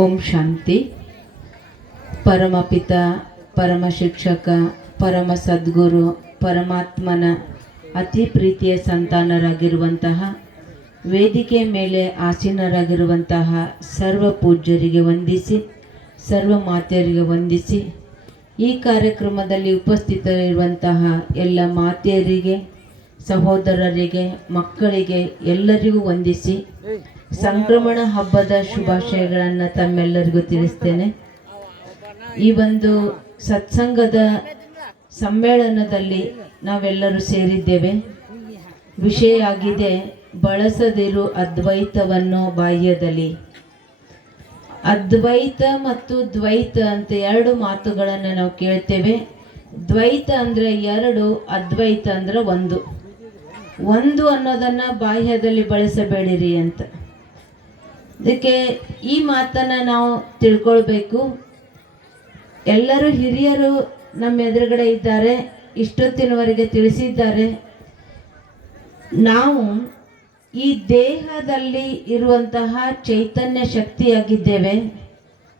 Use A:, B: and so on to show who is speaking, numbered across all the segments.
A: ಓಂ ಶಾಂತಿ. ಪರಮಪಿತ ಪರಮ ಶಿಕ್ಷಕ ಪರಮ ಸದ್ಗುರು ಪರಮಾತ್ಮನ ಅತಿ ಪ್ರೀತಿಯ ಸಂತಾನರಾಗಿರುವಂತಹ, ವೇದಿಕೆ ಮೇಲೆ ಆಸೀನರಾಗಿರುವಂತಹ ಸರ್ವ ಪೂಜ್ಯರಿಗೆ ವಂದಿಸಿ, ಸರ್ವ ಮಾತೆಯರಿಗೆ ವಂದಿಸಿ, ಈ ಕಾರ್ಯಕ್ರಮದಲ್ಲಿ ಉಪಸ್ಥಿತರಿರುವಂತಹ ಎಲ್ಲ ಮಾತೆಯರಿಗೆ ಸಹೋದರರಿಗೆ, ಮಕ್ಕಳಿಗೆ ಎಲ್ಲರಿಗೂ ವಂದಿಸಿ ಸಂಕ್ರಮಣ ಹಬ್ಬದ ಶುಭಾಶಯಗಳನ್ನು ತಮ್ಮೆಲ್ಲರಿಗೂ ತಿಳಿಸ್ತೇನೆ. ಈ ಒಂದು ಸತ್ಸಂಗದ ಸಮ್ಮೇಳನದಲ್ಲಿ ನಾವೆಲ್ಲರೂ ಸೇರಿದ್ದೇವೆ. ವಿಷಯ ಆಗಿದೆ ಬಳಸದಿರು ಅದ್ವೈತವನ್ನು ಬಾಹ್ಯದಲ್ಲಿ. ಅದ್ವೈತ ಮತ್ತು ದ್ವೈತ ಅಂತ ಎರಡು ಮಾತುಗಳನ್ನು ನಾವು ಕೇಳ್ತೇವೆ. ದ್ವೈತ ಅಂದರೆ ಎರಡು, ಅದ್ವೈತ ಅಂದರೆ ಒಂದು. ಒಂದು ಅನ್ನೋದನ್ನ ಬಾಹ್ಯದಲ್ಲಿ ಬಳಸಬೇಡಿರಿ ಅಂತ. ಅದಕ್ಕೆ ಈ ಮಾತನ್ನ ನಾವು ತಿಳ್ಕೊಳ್ಬೇಕು. ಎಲ್ಲರೂ ಹಿರಿಯರು ನಮ್ಮ ಎದುರುಗಡೆ ಇದ್ದಾರೆ, ಇಷ್ಟೊತ್ತಿನವರೆಗೆ ತಿಳಿಸಿದ್ದಾರೆ. ನಾವು ಈ ದೇಹದಲ್ಲಿ ಇರುವಂತಹ ಚೈತನ್ಯ ಶಕ್ತಿಯಾಗಿದ್ದೇವೆ.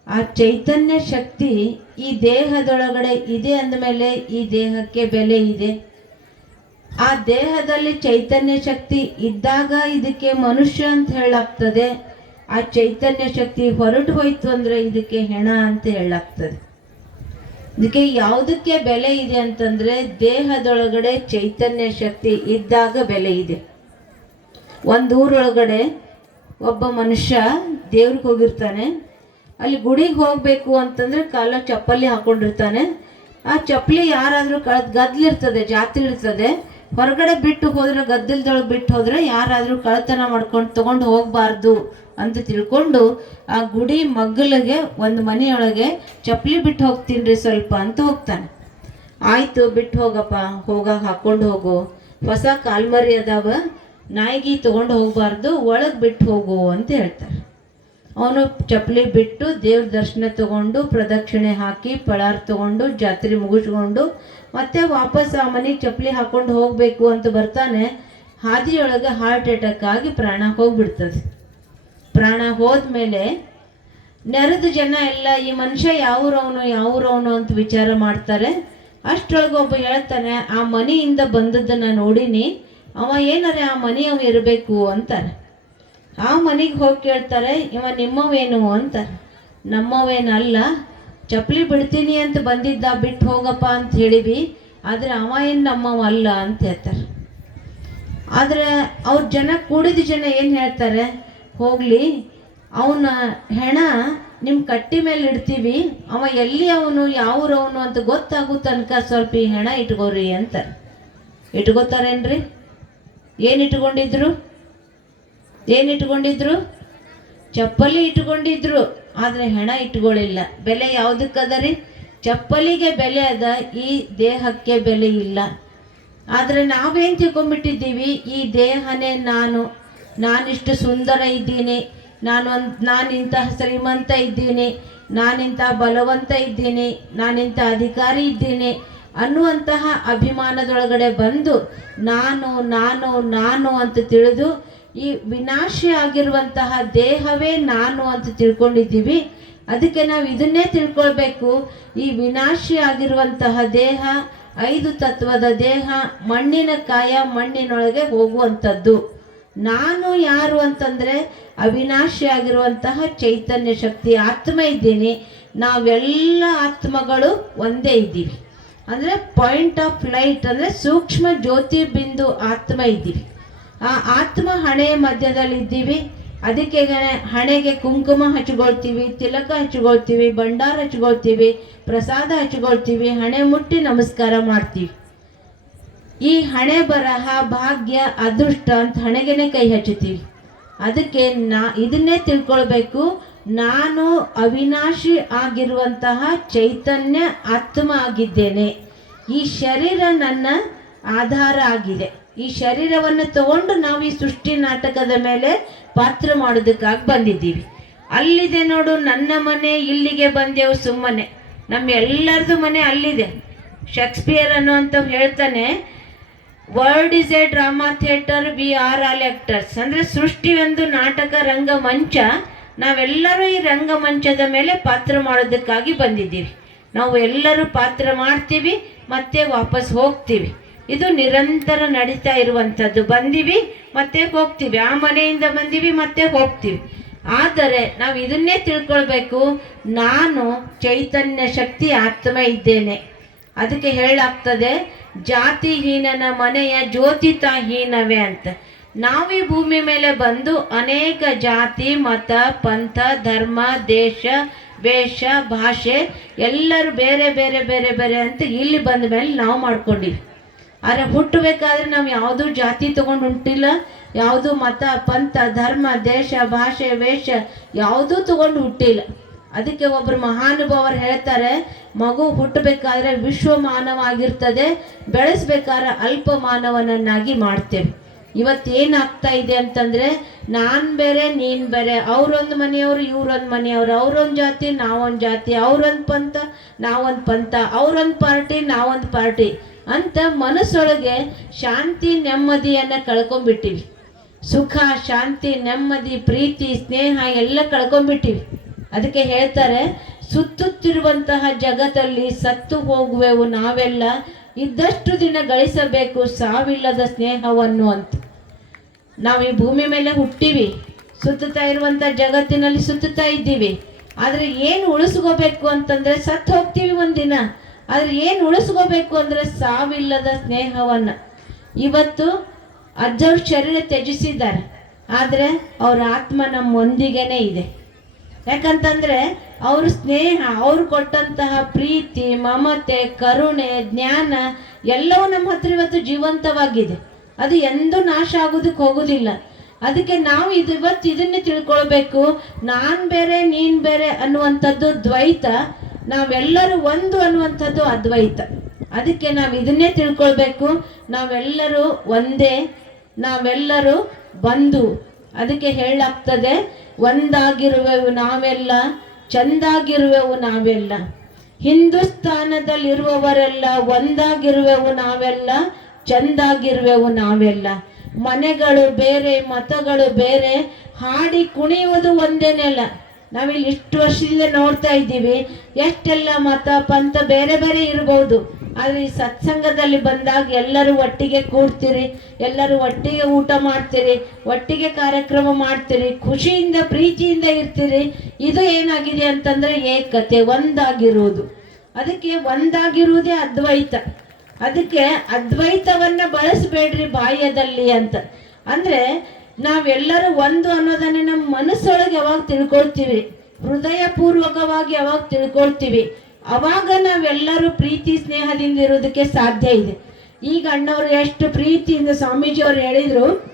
A: ಆ ಚೈತನ್ಯ ಶಕ್ತಿ ಈ ದೇಹದೊಳಗಡೆ ಇದೆ ಅಂದಮೇಲೆ ಈ ದೇಹಕ್ಕೆ ಬೆಲೆ ಇದೆ. ಆ ದೇಹದಲ್ಲಿ ಚೈತನ್ಯ ಶಕ್ತಿ ಇದ್ದಾಗ ಇದಕ್ಕೆ ಮನುಷ್ಯ ಅಂತ ಹೇಳಾಗ್ತದೆ. ಆ ಚೈತನ್ಯ ಶಕ್ತಿ ಹೊರಟು ಹೋಯ್ತು ಅಂದ್ರೆ ಇದಕ್ಕೆ ಹೆಣ ಅಂತ ಹೇಳಾಗ್ತದೆ. ಇದಕ್ಕೆ ಯಾವುದಕ್ಕೆ ಬೆಲೆ ಇದೆ ಅಂತಂದ್ರೆ ದೇಹದೊಳಗಡೆ ಚೈತನ್ಯ ಶಕ್ತಿ ಇದ್ದಾಗ ಬೆಲೆ ಇದೆ. ಒಂದು ಊರೊಳಗಡೆ ಒಬ್ಬ ಮನುಷ್ಯ ದೇವ್ರಿಗೆ ಹೋಗಿರ್ತಾನೆ. ಅಲ್ಲಿ ಗುಡಿಗೆ ಹೋಗಬೇಕು ಅಂತಂದ್ರೆ ಕಾಲ ಚಪ್ಪಲಿ ಹಾಕೊಂಡಿರ್ತಾನೆ. ಆ ಚಪ್ಪಲಿ ಯಾರಾದ್ರೂ ಗದ್ದಲಿ ಗದ್ಲಿರ್ತದೆ, ಜಾತ್ರೆ ಇರ್ತದೆ. ಹೊರಗಡೆ ಬಿಟ್ಟು ಹೋದ್ರೆ, ಗದ್ದಲದೊಳಗೆ ಬಿಟ್ಟು ಹೋದ್ರೆ ಯಾರಾದರೂ ಕಳತನ ಮಾಡ್ಕೊಂಡು ತಗೊಂಡು ಹೋಗಬಾರ್ದು ಅಂತ ತಿಳ್ಕೊಂಡು ಆ ಗುಡಿ ಮಗ್ಗಲಿಗೆ ಒಂದು ಮನೆಯೊಳಗೆ ಚಪ್ಪಲಿ ಬಿಟ್ಟು ಹೋಗ್ತೀನಿ ಸ್ವಲ್ಪ ಅಂತ ಹೋಗ್ತಾನೆ. ಆಯಿತು, ಬಿಟ್ಟು ಹೋಗಪ್ಪ ಹೋಗ ಹಾಕೊಂಡು ಹೋಗು. ಹೊಸ ಕಾಲ್ಮರಿ ಅದಾವ, ನಾಯಿಗೆ ತಗೊಂಡು ಹೋಗಬಾರ್ದು, ಒಳಗೆ ಬಿಟ್ಟು ಹೋಗು ಅಂತ ಹೇಳ್ತಾರೆ. ಅವನು ಚಪ್ಪಲಿ ಬಿಟ್ಟು ದೇವ್ರ ದರ್ಶನ ತಗೊಂಡು, ಪ್ರದಕ್ಷಿಣೆ ಹಾಕಿ, ಪಳಾರ್ ತಗೊಂಡು, ಜಾತ್ರೆ ಮುಗಿಸ್ಕೊಂಡು ಮತ್ತೆ ವಾಪಸ್ ಆ ಮನೆಗೆ ಚಪ್ಪಲಿ ಹಾಕೊಂಡು ಹೋಗಬೇಕು ಅಂತ ಬರ್ತಾನೆ, ಹಾದಿಯೊಳಗೆ ಹಾರ್ಟ್ ಅಟ್ಯಾಕ್ ಆಗಿ ಪ್ರಾಣ ಹೋಗ್ಬಿಡ್ತದೆ. ಪ್ರಾಣ ಹೋದ್ಮೇಲೆ ನೆರೆದ ಜನ ಎಲ್ಲ, ಈ ಮನುಷ್ಯ ಯಾವ್ರವನು ಯಾವ್ರವನು ಅಂತ ವಿಚಾರ ಮಾಡ್ತಾರೆ. ಅಷ್ಟರೊಳಗೆ ಒಬ್ಬ ಹೇಳ್ತಾನೆ, ಆ ಮನೆಯಿಂದ ಬಂದದ್ದನ್ನ ನೋಡಿನಿ, ಅವ ಏನಾರೆ ಆ ಮನೆ ಅವ ಇರಬೇಕು ಅಂತಾರೆ. ಆ ಮನೆಗೆ ಹೋಗಿ ಕೇಳ್ತಾರೆ, ಇವ ನಿಮ್ಮವೇನು? ಅಂತಾರೆ. ನಮ್ಮವೇನಲ್ಲ ಚಪ್ಪಲಿ ಬಿಡ್ತೀನಿ ಅಂತ ಬಂದಿದ್ದ ಬಿಟ್ಟು ಹೋಗಪ್ಪ ಅಂತ ಹೇಳಿವಿ ಆದರೆ ಅವ ಏನು ನಮ್ಮವ ಅಲ್ಲ ಅಂತ ಹೇಳ್ತಾರೆ. ಆದರೆ ಅವ್ರ ಜನ ಕೂಡಿದ ಜನ ಏನು ಹೇಳ್ತಾರೆ? ಹೋಗಲಿ, ಅವನ ಹೆಣ ನಿಮ್ಮ ಕಟ್ಟಿ ಮೇಲೆ ಇಡ್ತೀವಿ, ಅವ ಎಲ್ಲಿ ಅವನು ಅವನು ಅಂತ ಗೊತ್ತಾಗೋ ತನಕ ಸ್ವಲ್ಪ ಈ ಹೆಣ ಇಟ್ಕೋರಿ ಅಂತಾರೆ ಇಟ್ಕೋತಾರೇನ್ರಿ? ಏನು ಇಟ್ಕೊಂಡಿದ್ರು? ಏನು ಇಟ್ಕೊಂಡಿದ್ರು? ಚಪ್ಪಲಿ ಇಟ್ಕೊಂಡಿದ್ರು. ಆದರೆ ಹೆಣ ಇಟ್ಕೊಳ್ಳಿಲ್ಲ ಬೆಲೆ ಯಾವುದಕ್ಕದರಿ ಚಪ್ಪಲಿಗೆ ಬೆಲೆ ಅದ, ಈ ದೇಹಕ್ಕೆ ಬೆಲೆ ಇಲ್ಲ. ಆದರೆ ನಾವೇನು ತಿಳ್ಕೊಂಬಿಟ್ಟಿದ್ದೀವಿ ಈ ದೇಹನೇ ನಾನು. ನಾನಿಷ್ಟು ಸುಂದರ ಇದ್ದೀನಿ. ನಾನು ನಾನಿಂತಹ ಶ್ರೀಮಂತ ಇದ್ದೀನಿ. ನಾನಿಂಥ ಬಲವಂತ ಇದ್ದೀನಿ. ನಾನಿಂಥ ಅಧಿಕಾರಿ ಇದ್ದೀನಿ ಅನ್ನುವಂತಹ ಅಭಿಮಾನದೊಳಗಡೆ ಬಂದು, ನಾನು ನಾನು ನಾನು ಅಂತ ತಿಳಿದು ಈ ವಿನಾಶಿ ಆಗಿರುವಂತಹ ದೇಹವೇ ನಾನು ಅಂತ ತಿಳ್ಕೊಂಡಿದ್ದೀವಿ. ಅದಕ್ಕೆ ನಾವು ಇದನ್ನೇ ತಿಳ್ಕೊಳ್ಬೇಕು. ಈ ವಿನಾಶಿ ಆಗಿರುವಂತಹ ದೇಹ, ಐದು ತತ್ವದ ದೇಹ, ಮಣ್ಣಿನ ಕಾಯ, ಮಣ್ಣಿನೊಳಗೆ ಹೋಗುವಂಥದ್ದು. ನಾನು ಯಾರು ಅಂತಂದ್ರೆ ಅವಿನಾಶಿ ಆಗಿರುವಂತಹ ಚೈತನ್ಯ ಶಕ್ತಿ ಆತ್ಮ ಇದ್ದೀನಿ. ನಾವೆಲ್ಲ ಆತ್ಮಗಳು ಒಂದೇ ಇದ್ದೀವಿ. ಅಂದ್ರೆ ಪಾಯಿಂಟ್ ಆಫ್ ಲೈಟ್ ಅಂದ್ರೆ ಸೂಕ್ಷ್ಮ ಜ್ಯೋತಿ ಬಿಂದು ಆತ್ಮ ಇದ್ದೀವಿ. ಆ ಆತ್ಮ ಹಣೆಯ ಮಧ್ಯದಲ್ಲಿ ಇದ್ದೀವಿ ಅದಕ್ಕೆ ಹಣೆಗೆ ಕುಂಕುಮ ಹಚ್ಕೊಳ್ತೀವಿ, ತಿಲಕ ಹಚ್ಕೊಳ್ತೀವಿ, ಭಂಡಾರ ಹಚ್ಕೊಳ್ತೀವಿ, ಪ್ರಸಾದ ಹಚ್ಕೊಳ್ತೀವಿ, ಹಣೆ ಮುಟ್ಟಿ ನಮಸ್ಕಾರ ಮಾಡ್ತೀವಿ. ಈ ಹಣೆ ಬರಹ, ಭಾಗ್ಯ, ಅದೃಷ್ಟ ಅಂತ ಹಣೆಗೆನೆ ಕೈ ಹಚ್ಚುತ್ತೀವಿ. ಅದಕ್ಕೆ ನಾ ಇದನ್ನೇ ತಿಳ್ಕೊಳ್ಬೇಕು. ನಾನು ಅವಿನಾಶಿ ಆಗಿರುವಂತಹ ಚೈತನ್ಯ ಆತ್ಮ ಆಗಿದ್ದೇನೆ. ಈ ಶರೀರ ನನ್ನ ಆಧಾರ ಆಗಿದೆ. ಈ ಶರೀರವನ್ನು ತಗೊಂಡು ನಾವು ಈ ಸೃಷ್ಟಿ ನಾಟಕದ ಮೇಲೆ ಪಾತ್ರ ಮಾಡೋದಕ್ಕಾಗಿ ಬಂದಿದ್ದೀವಿ. ಅಲ್ಲಿದೆ ನೋಡು, ನನ್ನ ಮನೆ ಇಲ್ಲಿಗೆ ಬಂದೆವು ಸುಮ್ಮನೆ. ನಮ್ಮ ಎಲ್ಲರದು ಮನೆ ಅಲ್ಲಿದೆ. ಶೇಕ್ಸ್ಪಿಯರ್ ಅನ್ನುವಂಥ ಹೇಳ್ತಾನೆ world is a drama theatre we are all actors ಅಂದರೆ ಸೃಷ್ಟಿ ಒಂದು ನಾಟಕ ರಂಗಮಂಚ ನಾವೆಲ್ಲರೂ ಈ ರಂಗಮಂಚದ ಮೇಲೆ ಪಾತ್ರ ಮಾಡೋದಕ್ಕಾಗಿ ಬಂದಿದ್ದೀವಿ. ನಾವು ಎಲ್ಲರೂ ಪಾತ್ರ ಮಾಡ್ತೀವಿ, ಮತ್ತೆ ವಾಪಸ್ ಹೋಗ್ತೀವಿ. ಇದು ನಿರಂತರ ನಡೀತಾ ಇರುವಂಥದ್ದು ಬಂದಿವಿ, ಮತ್ತೆ ಹೋಗ್ತೀವಿ. ಆ ಮನೆಯಿಂದ ಬಂದಿವಿ, ಮತ್ತೆ ಹೋಗ್ತೀವಿ. ಆದರೆ ನಾವು ಇದನ್ನೇ ತಿಳ್ಕೊಳ್ಬೇಕು. ನಾನು ಚೈತನ್ಯ ಶಕ್ತಿ ಆತ್ಮ ಇದ್ದೇನೆ. ಅದಕ್ಕೆ ಹೇಳಾಗ್ತದೆ ಜಾತಿಹೀನನ ಮನೆಯ ಜ್ಯೋತಿತಾಹೀನವೇ ಅಂತ. ನಾವು ಭೂಮಿ ಮೇಲೆ ಬಂದು ಅನೇಕ ಜಾತಿ, ಮತ, ಪಂಥ, ಧರ್ಮ, ದೇಶ, ವೇಷ, ಭಾಷೆ ಎಲ್ಲರೂ ಬೇರೆ ಬೇರೆ ಬೇರೆ ಬೇರೆ ಅಂತ ಇಲ್ಲಿ ಬಂದ ಮೇಲೆ ನಾವು ಮಾಡ್ಕೊಂಡಿವಿ. ಆದರೆ ಹುಟ್ಟಬೇಕಾದ್ರೆ ನಾವು ಯಾವುದೂ ಜಾತಿ ತಗೊಂಡು ಹುಟ್ಟಿಲ್ಲ, ಯಾವುದು ಮತ, ಪಂಥ, ಧರ್ಮ, ದೇಶ, ಭಾಷೆ, ವೇಷ ಯಾವುದೂ ತಗೊಂಡು ಹುಟ್ಟಿಲ್ಲ. ಅದಕ್ಕೆ ಒಬ್ಬರು ಮಹಾನುಭಾವರು ಹೇಳ್ತಾರೆ, ಮಗು ಹುಟ್ಟಬೇಕಾದ್ರೆ ವಿಶ್ವ ಮಾನವ ಆಗಿರ್ತದೆ ಬೆಳೆಸ್ಬೇಕಾದ್ರೆ ಅಲ್ಪ ಮಾನವನನ್ನಾಗಿ ಮಾಡ್ತೇವೆ ಇವತ್ತೇನಾಗ್ತಾ ಇದೆ ಅಂತಂದ್ರೆ, ನಾನು ಬೇರೆ, ನೀನು ಬೇರೆ, ಅವ್ರೊಂದು ಮನೆಯವರು, ಇವ್ರೊಂದು ಮನೆಯವರು, ಅವ್ರೊಂದು ಜಾತಿ, ನಾವೊಂದು ಜಾತಿ, ಅವ್ರೊಂದು ಪಂಥ, ನಾವೊಂದು ಪಂಥ, ಅವ್ರೊಂದು ಪಾರ್ಟಿ, ನಾವೊಂದು ಪಾರ್ಟಿ. ಅಂತ ಮನಸ್ಸೊಳಗೆ ಶಾಂತಿ, ನೆಮ್ಮದಿಯನ್ನು ಕಳ್ಕೊಂಡ್ಬಿಟ್ಟಿವಿ. ಸುಖ, ಶಾಂತಿ, ನೆಮ್ಮದಿ, ಪ್ರೀತಿ, ಸ್ನೇಹ ಎಲ್ಲ ಕಳ್ಕೊಂಡ್ಬಿಟ್ಟಿವಿ. ಅದಕ್ಕೆ ಹೇಳ್ತಾರೆ, ಸುತ್ತುತ್ತಿರುವಂತಹ ಜಗತ್ತಲ್ಲಿ ಸತ್ತು ಹೋಗುವೆವು ನಾವೆಲ್ಲ, ಇದ್ದಷ್ಟು ದಿನ ಗಳಿಸಬೇಕು ಸಾವಿಲ್ಲದ ಸ್ನೇಹವನ್ನು ಅಂತ. ನಾವು ಈ ಭೂಮಿ ಮೇಲೆ ಹುಟ್ಟಿವಿ, ಸುತ್ತುತ್ತಾ ಇರುವಂಥ ಜಗತ್ತಿನಲ್ಲಿ ಸುತ್ತುತ್ತಾ ಇದ್ದೀವಿ. ಆದರೆ ಏನು ಉಳಿಸ್ಕೋಬೇಕು ಅಂತಂದ್ರೆ ಸತ್ತು ಹೋಗ್ತೀವಿ ಒಂದಿನ. ಆದ್ರೆ ಏನು ಉಳಿಸ್ಕೋಬೇಕು ಅಂದ್ರೆ ಸಾವಿಲ್ಲದ ಸ್ನೇಹವನ್ನು. ಇವತ್ತು ಅಜ್ಜವ್ರ ಶರೀರ ತ್ಯಜಿಸಿದ್ದಾರೆ, ಆದರೆ ಅವ್ರ ಆತ್ಮ ನಮ್ಮೊಂದಿಗೇನೆ ಇದೆ. ಯಾಕಂತಂದ್ರೆ ಅವ್ರ ಸ್ನೇಹ, ಅವ್ರು ಕೊಟ್ಟಂತಹ ಪ್ರೀತಿ, ಮಮತೆ, ಕರುಣೆ, ಜ್ಞಾನ ಎಲ್ಲವೂ ನಮ್ಮ ಹತ್ರ ಇವತ್ತು ಜೀವಂತವಾಗಿದೆ. ಅದು ಎಂದೂ ನಾಶ ಆಗೋದಕ್ಕೆ ಹೋಗೋದಿಲ್ಲ. ಅದಕ್ಕೆ ನಾವು ಇದು ಇವತ್ತು ಇದನ್ನೇ ತಿಳ್ಕೊಳ್ಬೇಕು. ನಾನು ಬೇರೆ, ನೀನು ಬೇರೆ ಅನ್ನುವಂಥದ್ದು ದ್ವೈತ. ನಾವೆಲ್ಲರೂ ಒಂದು ಅನ್ನುವಂಥದ್ದು ಅದ್ವೈತ. ಅದಕ್ಕೆ ನಾವು ಇದನ್ನೇ ತಿಳ್ಕೊಳ್ಬೇಕು. ನಾವೆಲ್ಲರೂ ಒಂದೇ, ನಾವೆಲ್ಲರೂ ಬಂಧು. ಅದಕ್ಕೆ ಹೇಳಾಗ್ತದೆ, ಒಂದಾಗಿರುವೆವು ನಾವೆಲ್ಲ, ಚಂದಾಗಿರುವೆವು ನಾವೆಲ್ಲ. ಹಿಂದೂಸ್ತಾನದಲ್ಲಿರುವವರೆಲ್ಲ ಒಂದಾಗಿರುವೆವು ನಾವೆಲ್ಲ, ಚಂದಾಗಿರುವೆವು ನಾವೆಲ್ಲ. ಮನೆಗಳು ಬೇರೆ, ಮತಗಳು ಬೇರೆ, ಹಾಡಿ ಕುಣಿಯುವುದು ಒಂದೇನೆಲ್ಲ ನಾವಿಲ್ಲಿ ಇಷ್ಟು ವರ್ಷದಿಂದ ನೋಡ್ತಾ ಇದ್ದೀವಿ, ಎಷ್ಟೆಲ್ಲ ಮತ ಪಂಥ ಬೇರೆ ಬೇರೆ ಇರಬಹುದು ಆದರೆ ಈ ಸತ್ಸಂಗದಲ್ಲಿ ಬಂದಾಗ ಎಲ್ಲರೂ ಒಟ್ಟಿಗೆ ಕೂಡ್ತೀರಿ, ಎಲ್ಲರೂ ಒಟ್ಟಿಗೆ ಊಟ ಮಾಡ್ತೀರಿ, ಒಟ್ಟಿಗೆ ಕಾರ್ಯಕ್ರಮ ಮಾಡ್ತೀರಿ, ಖುಷಿಯಿಂದ, ಪ್ರೀತಿಯಿಂದ ಇರ್ತೀರಿ. ಇದು ಏನಾಗಿದೆ ಅಂತಂದ್ರೆ ಏಕತೆ ಒಂದಾಗಿರುವುದು ಅದಕ್ಕೆ ಒಂದಾಗಿರುವುದೇ ಅದ್ವೈತ. ಅದಕ್ಕೆ ಅದ್ವೈತವನ್ನು ಬಳಸಬೇಡ್ರಿ ಬಾಹ್ಯದಲ್ಲಿ ಅಂತ. ಅಂದ್ರೆ ನಾವೆಲ್ಲರೂ ಒಂದು ಅನ್ನೋದನ್ನ ನಮ್ಮ ಮನಸ್ಸೊಳಗೆ ಯಾವಾಗ ತಿಳ್ಕೊಳ್ತೀವಿ? ಹೃದಯ ಪೂರ್ವಕವಾಗಿ ಯಾವಾಗ ತಿಳ್ಕೊಳ್ತೀವಿ? ಅವಾಗ ನಾವೆಲ್ಲರೂ ಪ್ರೀತಿ, ಸ್ನೇಹದಿಂದ ಇರೋದಕ್ಕೆ ಸಾಧ್ಯ ಇದೆ. ಈಗ ಅಣ್ಣವ್ರು ಎಷ್ಟು ಪ್ರೀತಿಯಿಂದ ಸ್ವಾಮೀಜಿ ಅವ್ರು ಹೇಳಿದ್ರು,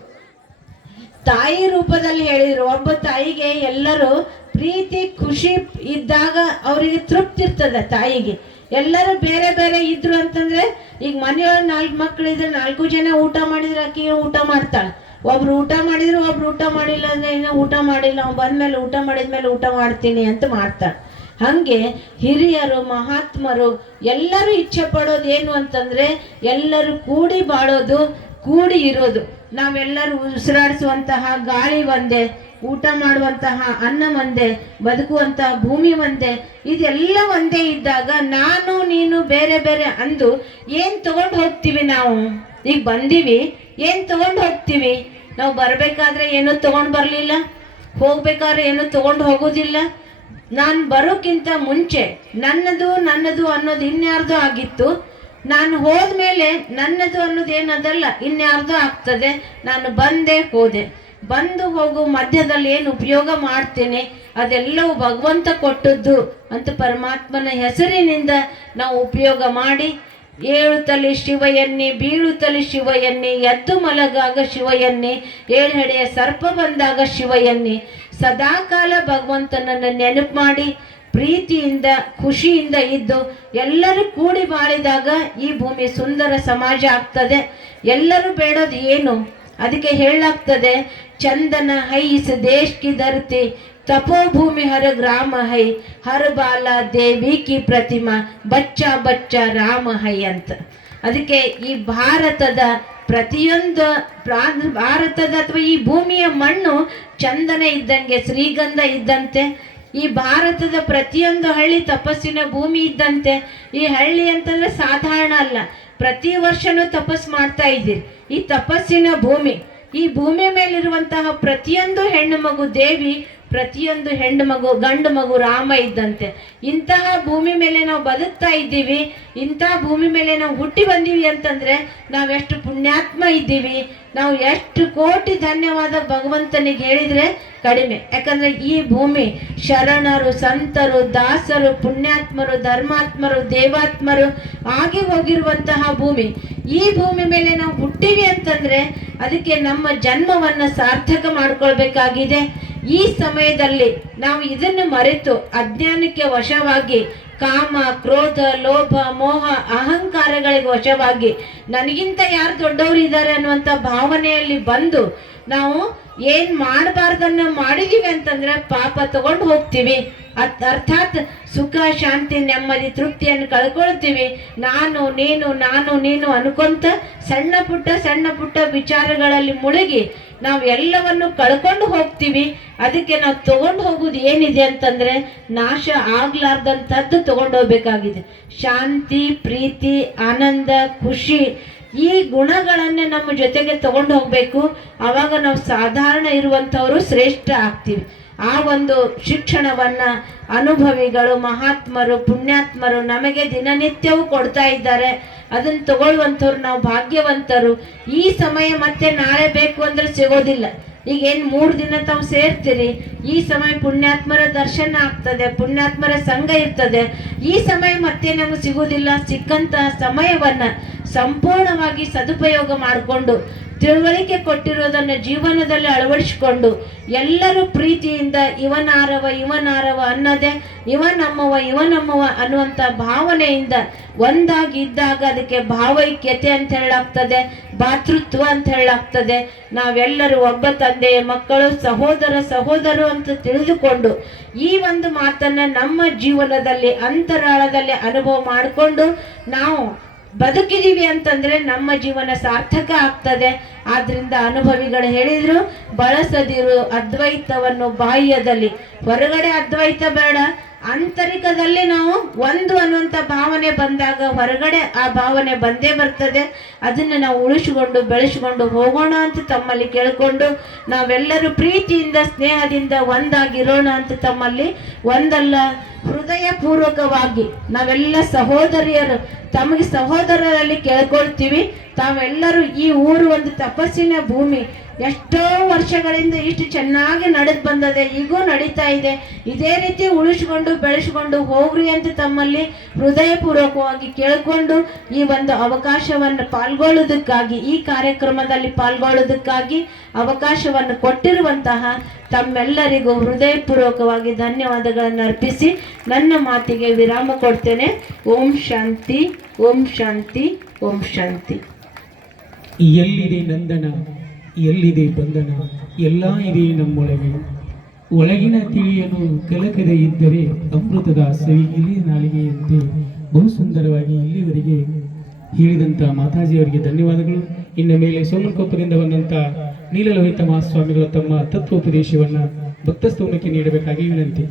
A: ತಾಯಿ ರೂಪದಲ್ಲಿ ಹೇಳಿದ್ರು. ಒಬ್ಬ ತಾಯಿಗೆ ಎಲ್ಲರೂ ಪ್ರೀತಿ, ಖುಷಿ ಇದ್ದಾಗ ಅವರಿಗೆ ತೃಪ್ತಿ ಇರ್ತದೆ ತಾಯಿಗೆ. ಎಲ್ಲರೂ ಬೇರೆ ಬೇರೆ ಇದ್ರು ಅಂತಂದ್ರೆ, ಈಗ ಮನೆಯೊಳಗೆ ನಾಲ್ಕು ಮಕ್ಕಳಿದ್ರೆ ನಾಲ್ಕು ಜನ ಊಟ ಮಾಡಿದ್ರೆ ಆಕಿ ಊಟ ಮಾಡ್ತಾಳೆ. ಒಬ್ರು ಊಟ ಮಾಡಿದ್ರು, ಒಬ್ರು ಊಟ ಮಾಡಿಲ್ಲ ಅಂದ್ರೆ ಇನ್ನ ಊಟ ಮಾಡಿಲ್ಲ, ಅವ್ನು ಬಂದ್ಮೇಲೆ ಊಟ ಮಾಡಿದ್ಮೇಲೆ ಊಟ ಮಾಡ್ತೀನಿ ಅಂತ ಮಾಡ್ತಾಳೆ. ಹಂಗೆ ಹಿರಿಯರು, ಮಹಾತ್ಮರು ಎಲ್ಲರೂ ಇಚ್ಛೆ ಪಡೋದು ಏನು ಅಂತಂದ್ರೆ ಎಲ್ಲರೂ ಕೂಡಿ ಬಾಳೋದು, ಕೂಡಿ ಇರೋದು. ನಾವೆಲ್ಲರೂ ಉಸಿರಾಡಿಸುವಂತಹ ಗಾಳಿ ಒಂದೇ, ಊಟ ಮಾಡುವಂತಹ ಅನ್ನ ಒಂದೇ, ಬದುಕುವಂತಹ ಭೂಮಿ ಒಂದೇ, ಇದೆಲ್ಲ ಒಂದೇ ಇದ್ದಾಗ ನಾನು, ನೀನು, ಬೇರೆ ಬೇರೆ ಅಂದು ಏನು ತಗೊಂಡು ಹೋಗ್ತೀವಿ ನಾವು? ಈಗ ಬಂದೀವಿ, ಏನು ತಗೊಂಡು ಹೋಗ್ತೀವಿ? ನಾವು ಬರಬೇಕಾದ್ರೆ ಏನೂ ತಗೊಂಡ್ ಬರಲಿಲ್ಲ. ಹೋಗ್ಬೇಕಾದ್ರೆ ಏನು ತಗೊಂಡು ಹೋಗೋದಿಲ್ಲ. ನಾನು ಬರೋಕ್ಕಿಂತ ಮುಂಚೆ ನನ್ನದು ನನ್ನದು ಅನ್ನೋದು ಇನ್ಯಾರ್ದು ಆಗಿತ್ತು. ನಾನು ಹೋದ್ಮೇಲೆ ನನ್ನದು ಅನ್ನೋದು ಏನದಲ್ಲ, ಇನ್ಯಾರ್ದು ಆಗ್ತದೆ. ನಾನು ಬಂದೆ ಹೋದೆ. ಬಂದು ಹೋಗು ಮಧ್ಯದಲ್ಲಿ ಏನು ಉಪಯೋಗ ಮಾಡ್ತೇನೆ, ಅದೆಲ್ಲವೂ ಭಗವಂತ ಕೊಟ್ಟದ್ದು ಅಂತ ಪರಮಾತ್ಮನ ಹೆಸರಿನಿಂದ ನಾವು ಉಪಯೋಗ ಮಾಡಿ ಏಳುತ್ತಲಿ ಶಿವಯನ್ನಿ, ಬೀಳುತ್ತಲಿ ಶಿವಯನ್ನಿ, ಎದ್ದು ಮಲಗಾಗ ಶಿವಯನ್ನಿ ಏಳ್ಹೆಡೆಯ ಸರ್ಪ ಬಂದಾಗ ಶಿವಯನ್ನಿ, ಸದಾಕಾಲ ಭಗವಂತನನ್ನು ನೆನಪು ಮಾಡಿ, ಪ್ರೀತಿಯಿಂದ, ಖುಷಿಯಿಂದ ಇದ್ದು, ಎಲ್ಲರೂ ಕೂಡಿ ಬಾಳಿದಾಗ ಈ ಭೂಮಿ ಸುಂದರ ಸಮಾಜ ಆಗ್ತದೆ. ಎಲ್ಲರೂ ಬೇಡೋದು ಏನು? ಅದಕ್ಕೆ ಹೇಳಾಗ್ತದೆ ಚಂದನ ಹೈ ದೇಶ್ಕಿ ದೇಶ್ ಕಿ ಧರತಿ ತಪೋಭೂಮಿ ಹರ ಗ್ರಾಮ है हर बाला ದೇವಿ ಕಿ ಪ್ರತಿಮಾ, ಬಚ್ಚ ಬಚ್ಚ ರಾಮ ಹೈ ಅಂತ. ಅದಕ್ಕೆ ಈ ಭಾರತದ ಪ್ರತಿಯೊಂದು ಪ್ರಾ- ಭಾರತದ ಅಥವಾ ಈ ಭೂಮಿಯ ಮಣ್ಣು ಚಂದನ ಇದ್ದಂಗೆ, ಶ್ರೀಗಂಧ ಇದ್ದಂತೆ, ಈ ಭಾರತದ ಪ್ರತಿಯೊಂದು ಹಳ್ಳಿ ತಪಸ್ಸಿನ ಭೂಮಿ ಇದ್ದಂತೆ, ಈ ಹಳ್ಳಿ ಅಂತಂದ್ರೆ ಸಾಧಾರಣ ಅಲ್ಲ. ಪ್ರತಿ ವರ್ಷನೂ ತಪಸ್ ಮಾಡ್ತಾ ಇದ್ದೀರಿ. ಈ ತಪಸ್ಸಿನ ಭೂಮಿ, ಈ ಭೂಮಿ ಮೇಲಿರುವಂತಹ ಪ್ರತಿಯೊಂದು ಹೆಣ್ಣು ಮಗು ದೇವಿ ಪ್ರತಿಯೊಂದು ಹೆಣ್ಣು ಮಗು, ಗಂಡು ಮಗು, ರಾಮ ಇದ್ದಂತೆ. ಇಂತಹ ಭೂಮಿ ಮೇಲೆ ನಾವು ಬದುಕ್ತಾ ಇದ್ದೀವಿ, ಇಂತಹ ಭೂಮಿ ಮೇಲೆ ನಾವು ಹುಟ್ಟಿ ಬಂದೀವಿ ಅಂತಂದ್ರೆ ನಾವೆಷ್ಟು ಪುಣ್ಯಾತ್ಮ ಇದ್ದೀವಿ, ನಾವು ಎಷ್ಟು ಕೋಟಿ ಧನ್ಯವಾದ ಭಗವಂತನಿಗೆ ಹೇಳಿದ್ರೆ ಕಡಿಮೆ. ಯಾಕಂದ್ರೆ ಈ ಭೂಮಿ ಶರಣರು, ಸಂತರು, ದಾಸರು, ಪುಣ್ಯಾತ್ಮರು, ಧರ್ಮಾತ್ಮರು, ದೇವಾತ್ಮರು ಆಗಿ ಹೋಗಿರುವಂತಹ ಭೂಮಿ. ಈ ಭೂಮಿ ಮೇಲೆ ನಾವು ಹುಟ್ಟಿವಿ ಅಂತಂದ್ರೆ ಅದಕ್ಕೆ ನಮ್ಮ ಜನ್ಮವನ್ನ ಸಾರ್ಥಕ ಮಾಡ್ಕೊಳ್ಬೇಕಾಗಿದೆ. ಈ ಸಮಯದಲ್ಲಿ ನಾವು ಇದನ್ನು ಮರೆತು ಅಜ್ಞಾನಕ್ಕೆ ವಶವಾಗಿ ಕಾಮ, ಕ್ರೋಧ, ಲೋಭ, ಮೋಹ, ಅಹಂಕಾರಗಳಿಗೆ ವಶವಾಗಿ ನನಗಿಂತ ಯಾರು ದೊಡ್ಡವರು ಇದ್ದಾರೆ ಅನ್ನುವಂಥ ಭಾವನೆಯಲ್ಲಿ ಬಂದು ನಾವು ಏನ್ ಮಾಡಬಾರ್ದನ್ನ ಮಾಡಿದೀವಿ ಅಂತಂದ್ರೆ ಪಾಪ ತಗೊಂಡು ಹೋಗ್ತೀವಿ. ಅರ್ಥಾತ್ ಸುಖ, ಶಾಂತಿ, ನೆಮ್ಮದಿ, ತೃಪ್ತಿಯನ್ನು ಕಳ್ಕೊಳ್ತೀವಿ. ನಾನು, ನೀನು ನಾನು, ನೀನು ಅನ್ಕೊಂತ ಸಣ್ಣ ಪುಟ್ಟ ಸಣ್ಣ ಪುಟ್ಟ ವಿಚಾರಗಳಲ್ಲಿ ಮುಳುಗಿ ನಾವು ಎಲ್ಲವನ್ನು ಕಳ್ಕೊಂಡು ಹೋಗ್ತೀವಿ. ಅದಕ್ಕೆ ನಾವು ತಗೊಂಡು ಹೋಗೋದು ಏನಿದೆ ಅಂತಂದ್ರೆ ನಾಶ ಆಗ್ಲಾರ್ದಂಥದ್ದು ತಗೊಂಡು ಹೋಗ್ಬೇಕಾಗಿದೆ. ಶಾಂತಿ, ಪ್ರೀತಿ, ಆನಂದ, ಖುಷಿ ಈ ಗುಣಗಳನ್ನೇ ನಮ್ಮ ಜೊತೆಗೆ ತಗೊಂಡು ಹೋಗ್ಬೇಕು. ಅವಾಗ ನಾವು ಸಾಧಾರಣ ಇರುವಂಥವರು ಶ್ರೇಷ್ಠ ಆಗ್ತೀವಿ. ಆ ಒಂದು ಶಿಕ್ಷಣವನ್ನ ಅನುಭವಿಗಳು, ಮಹಾತ್ಮರು, ಪುಣ್ಯಾತ್ಮರು ನಮಗೆ ದಿನನಿತ್ಯವೂ ಕೊಡ್ತಾ ಇದ್ದಾರೆ. ಅದನ್ನ ತಗೊಳ್ಳುವಂಥವ್ರು ನಾವು ಭಾಗ್ಯವಂತರು. ಈ ಸಮಯ ಮತ್ತೆ ನಾಳೆ ಬೇಕು ಅಂದ್ರೆ ಸಿಗೋದಿಲ್ಲ. ಈಗ ಏನ್ ಮೂರು ದಿನ ತಾವು ಸೇರ್ತೀರಿ? ಈ ಸಮಯ ಪುಣ್ಯಾತ್ಮರ ದರ್ಶನ ಆಗ್ತದೆ, ಪುಣ್ಯಾತ್ಮರ ಸಂಘ ಇರ್ತದೆ. ಈ ಸಮಯ ಮತ್ತೆ ನಮಗೆ ಸಿಗೋದಿಲ್ಲ. ಸಿಕ್ಕಂತಹ ಸಮಯವನ್ನ ಸಂಪೂರ್ಣವಾಗಿ ಸದುಪಯೋಗ ಮಾಡಿಕೊಂಡು ತಿಳುವಳಿಕೆ ಕೊಟ್ಟಿರೋದನ್ನ ಜೀವನದಲ್ಲಿ ಅಳವಡಿಸಿಕೊಂಡು ಎಲ್ಲರೂ ಪ್ರೀತಿಯಿಂದ ಇವನಾರವ ಇವನಾರವ ಅನ್ನದೆ ಇವ ನಮ್ಮವ ಇವ ನಮ್ಮವ ಅನ್ನುವಂಥ ಭಾವನೆಯಿಂದ ಒಂದಾಗಿ ಇದ್ದಾಗ ಅದಕ್ಕೆ ಭಾವೈಕ್ಯತೆ ಅಂತ ಹೇಳಾಗ್ತದೆ, ಭಾತೃತ್ವ ಅಂತ ಹೇಳಾಗ್ತದೆ. ನಾವೆಲ್ಲರೂ ಒಬ್ಬ ತಂದೆಯ ಮಕ್ಕಳು, ಸಹೋದರ, ಸಹೋದರು ಅಂತ ತಿಳಿದುಕೊಂಡು ಈ ಒಂದು ಮಾತನ್ನ ನಮ್ಮ ಜೀವನದಲ್ಲಿ, ಅಂತರಾಳದಲ್ಲಿ ಅನುಭವ ಮಾಡಿಕೊಂಡು ನಾವು ಬದುಕಿದೀವಿ ಅಂತಂದ್ರೆ ನಮ್ಮ ಜೀವನ ಸಾರ್ಥಕ ಆಗ್ತದೆ. ಆದ್ರಿಂದ ಅನುಭವಿಗಳು ಹೇಳಿದ್ರು, ಬಳಸದಿರು ಅದ್ವೈತವನ್ನು ಬಾಹ್ಯದಲ್ಲಿ. ಹೊರಗಡೆ ಅದ್ವೈತ ಬೇಡ ಆಂತರಿಕದಲ್ಲಿ ನಾವು ಒಂದು ಅನ್ನುವಂಥ ಭಾವನೆ ಬಂದಾಗ ಹೊರಗಡೆ ಆ ಭಾವನೆ ಬಂದೇ ಬರ್ತದೆ. ಅದನ್ನು ನಾವು ಉಳಿಸಿಕೊಂಡು, ಬೆಳೆಸಿಕೊಂಡು ಹೋಗೋಣ ಅಂತ ತಮ್ಮಲ್ಲಿ ಕೇಳಿಕೊಂಡು ನಾವೆಲ್ಲರೂ ಪ್ರೀತಿಯಿಂದ, ಸ್ನೇಹದಿಂದ ಒಂದಾಗಿರೋಣ ಅಂತ ತಮ್ಮಲ್ಲಿ ಒಂದಲ್ಲ, ಹೃದಯಪೂರ್ವಕವಾಗಿ ನಾವೆಲ್ಲ ಸಹೋದರಿಯರು, ತಮಗೆ ಸಹೋದರರಲ್ಲಿ ಕೇಳ್ಕೊಳ್ತೀವಿ. ತಾವೆಲ್ಲರೂ ಈ ಊರು ಒಂದು ತಪಸ್ಸಿನ ಭೂಮಿ. ಎಷ್ಟೋ ವರ್ಷಗಳಿಂದ ಇಷ್ಟು ಚೆನ್ನಾಗಿ ನಡೆದು ಬಂದದೆ, ಈಗೂ ನಡೀತಾ ಇದೆ. ಇದೇ ರೀತಿ ಉಳಿಸ್ಕೊಂಡು, ಬೆಳೆಸ್ಕೊಂಡು ಹೋಗ್ರಿ ಅಂತ ತಮ್ಮಲ್ಲಿ ಹೃದಯಪೂರ್ವಕವಾಗಿ ಕೇಳಿಕೊಂಡು ಈ ಒಂದು ಅವಕಾಶವನ್ನು ಪಾಲ್ಗೊಳ್ಳೋದಕ್ಕಾಗಿ ಈ ಕಾರ್ಯಕ್ರಮದಲ್ಲಿ ಪಾಲ್ಗೊಳ್ಳೋದಕ್ಕಾಗಿ ಅವಕಾಶವನ್ನು ಕೊಟ್ಟಿರುವಂತಹ ತಮ್ಮೆಲ್ಲರಿಗೂ ಹೃದಯಪೂರ್ವಕವಾಗಿ ಧನ್ಯವಾದಗಳನ್ನು ಅರ್ಪಿಸಿ ನನ್ನ ಮಾತಿಗೆ ವಿರಾಮ ಕೊಡ್ತೇನೆ. ಓಂ ಶಾಂತಿ ಓಂ ಶಾಂತಿ ಓಂ ಶಾಂತಿ.
B: ಎಲ್ಲಿದೆ ನಂದನ? ಎಲ್ಲಿದೆ ಬಂಧನ? ಎಲ್ಲ ಇದೆ ನಮ್ಮೊಳಗೆ. ಒಳಗಿನ ತಿಳಿಯಲು ಕಲಕದೆ ಇದ್ದರೆ ಅಮೃತದ ಸವಿ ಇಲ್ಲಿಯ ನಾಲಿಗೆಯಂತೆ ಬಹು ಸುಂದರವಾಗಿ ಇಲ್ಲಿವರೆಗೆ ಹೇಳಿದಂಥ ಮಾತಾಜಿಯವರಿಗೆ ಧನ್ಯವಾದಗಳು. ಇನ್ನು ಮೇಲೆ ಸೋಮನಕೊಪ್ಪದಿಂದ ಬಂದಂಥ ನೀಲಲೋಹಿತ ಮಹಾಸ್ವಾಮಿಗಳು ತಮ್ಮ ತತ್ವೋಪದೇಶವನ್ನು ಭಕ್ತ ಸ್ತೋಮಕ್ಕೆ ನೀಡಬೇಕಾಗಿ ವಿನಂತಿ.